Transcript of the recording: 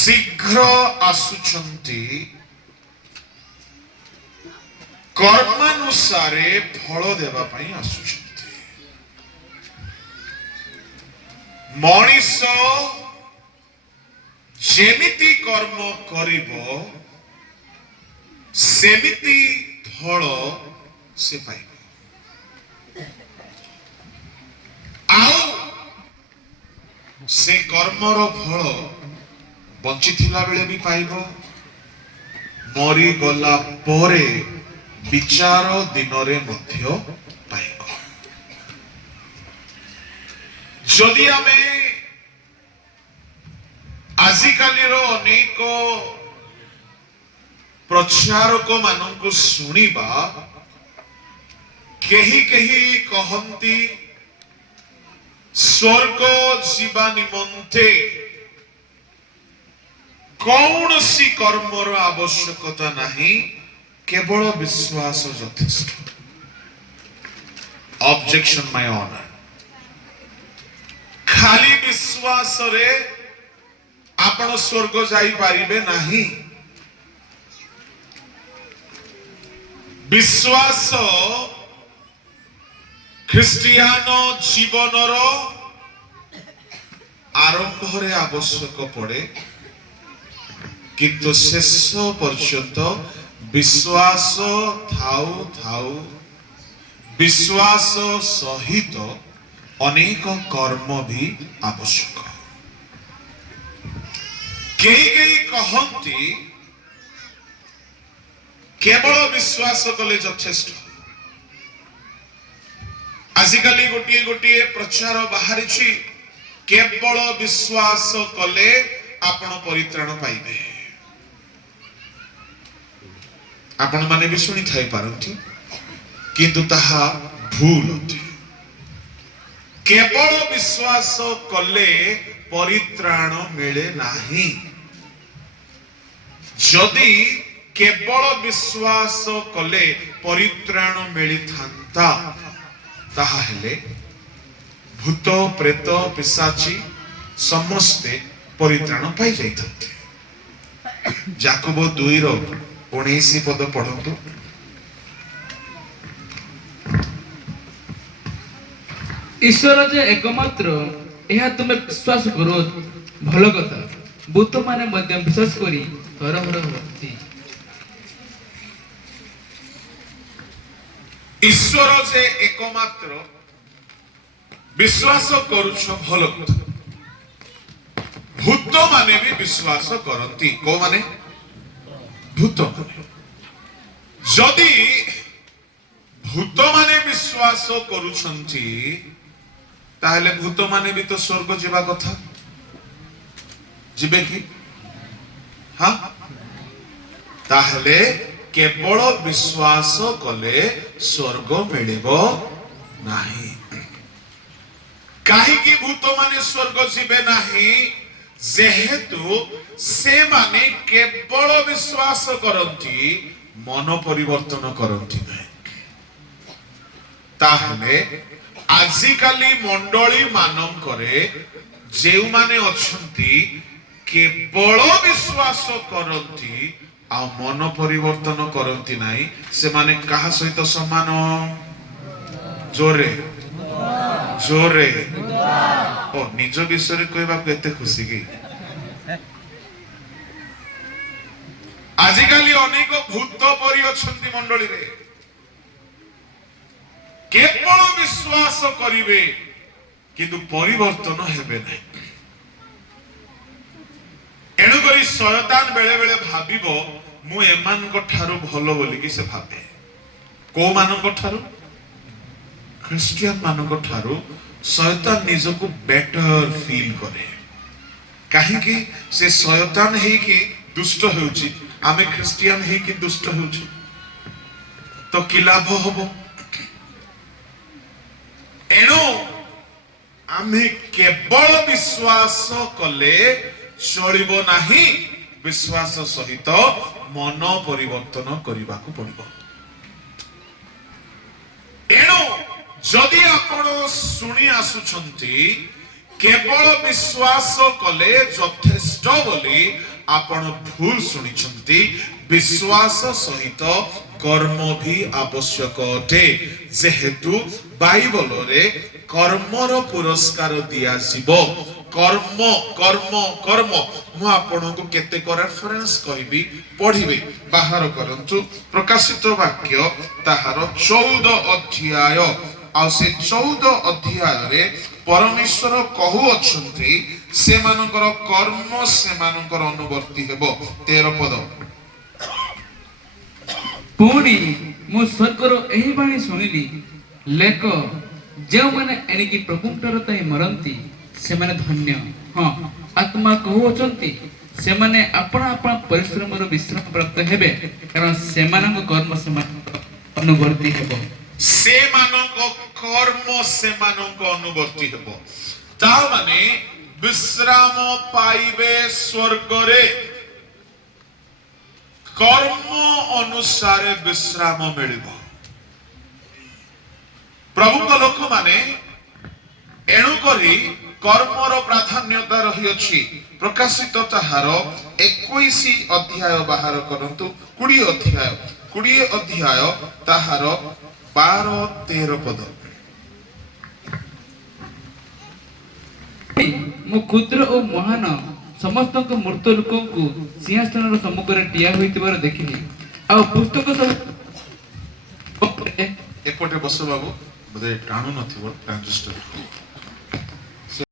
शीघ्र आसुछंती कर्मानुसारे फल देवा पई आसुछंती। मनीष जेमिति कर्म करिबो सेमिति फल से पाइबो। आउ से कर्मर फल बंचिथिला बेले भी पाइबो, मरी गला परे विचार दिन रे मध्य पाइबो। जदि आमे आजिकालीर अनेक प्रचारक मानंकु सुनिबा, केही केही कहंती स्वर्ग जीवा निमंते कौन सी कर्मर आवश्यकता नहीं, केवल विश्वास यथेष्ट। ऑब्जेक्शन माय ऑनर, खाली विश्वास रे आपण स्वर्ग जाई पारिबे नहीं। विश्वास ख्रिस्टियान जीवनर आरंभ रे आवश्यक पड़े, किंतु शेष पर्यंत विश्वास थाउ थाउ विश्वास सहित अनेक कर्म भी आवश्यक। कई कहती केवल विश्वास कले यथेष्ट। आजिकाली गोटे गोटे प्रचार बाहरी, केवल विश्वास कले आपण परित्राण पाइबे। आपण माने भी सुनी थाई पारंती, किंतु ताहा भूल अटे। केवल विश्वास कले परित्राण मिले नाही। जदि केवल विश्वास कले परित्राण मिली थांता, ताहा हेले भूत प्रेत पिशाची समस्ते परित्राण पाई जाइथांते। याकूब 2:19 पद पढ़ंतु। ईश्वर जे एकमात्र यह तुम विश्वास करो भल कथा, भूत माने मध्य विश्वास करी हरहर होती। ईश्वर जे एकमात्र विश्वास करुछ भल कथा, भूत माने भी विश्वास करती। को माने? भूत माने। जदि भूत माने विश्वास करुछंती, ताहले भूत माने भी तो स्वर्ग जीवा कथा, जीवे कि? हाँ, ताहले केवल विश्वास कले स्वर्ग मिलिबो नाही। काहे कि भूत माने स्वर्ग जीवे नाही, जेहेतु से माने केवल विश्वास करती, मन परिवर्तन करती नहीं। ताहले आजिकाली मंडली मानंकरे जेउ माने अछंती केवल विश्वास करती आ मन परिवर्तन करती नहीं, से माने कहा सहित समान? जोरे जोरे ओ निज विषय कहवा केते खुशी की। आजिकाली अनेक भूत परी अछंती मंडली रे, केवल विश्वास करिवे किंतु परिवर्तन हेबे नहीं। एणु करी शयतान बेले बेले भाबिबो मु एमान को ठारू भलो बोली कि से भाबे। को मान को ठारू? क्रिश्चियन मान को ठारू शयतान निजको बेटर फील करे। काहे कि से शयतान हे कि दुष्ट हेउची, आमे क्रिश्चियन हे कि दुष्ट हेउची, तो कि लाभ हबो? एणु आमे केवल विश्वास कले चलिबो नाही, विश्वास सहित मन परिवर्तन करिबाकू पड़िबो। एणु जदि आपण शुणी आसुछंती केवल विश्वास कले यथेष्ट बोली आपण भूल सुनिछंती विश्वास सहित कर्म भी आवश्यक अटे जेहेतु बाइबल रे कर्मर पुरस्कार दिया जीवो कर्म कर्म कर्म मु आपनको केतेक रेफरेंस कहबी पढिबे बाहर करंतु प्रकाशित वाक्य ताहार 14 अध्याय आ से 14 अध्याय रे परमेश्वर कहू अछंती से मानकर कर्म से मानकर अनुवर्ती हेबो 13 पद पुणी मु स्वर्गर एही बाणी सुनिली लेख जो माने एनिकी प्रभुंकर ताई मरंती से माने धन्य हां आत्मा कहू अछंती से माने आपण आपण परिश्रम रो विश्राम प्राप्त हेबे कारण से मानक कर्म से अनुवर्ती हेबो से मानक कर्म से मानक अनुवर्ती हेबो ता माने विश्राम पाइबे स्वर्ग रे कर्म अनुसार विश्राम मिलिबो प्रभु को लोक माने एणु करी कर्मर प्राधान्यता रही अछि प्रकाशित ताहार 21 अध्याय बाहर करंतु 20 अध्याय ताहार 12-13 पद मु क्षुद्र और महान समस्त मूर्त लोक को सिंहासन सम्मुख रे टिया होइतिबार देखिली आ पुस्तक सब एपटे बस बाबू बदे टाणु नथिबो ट्रांजिस्टर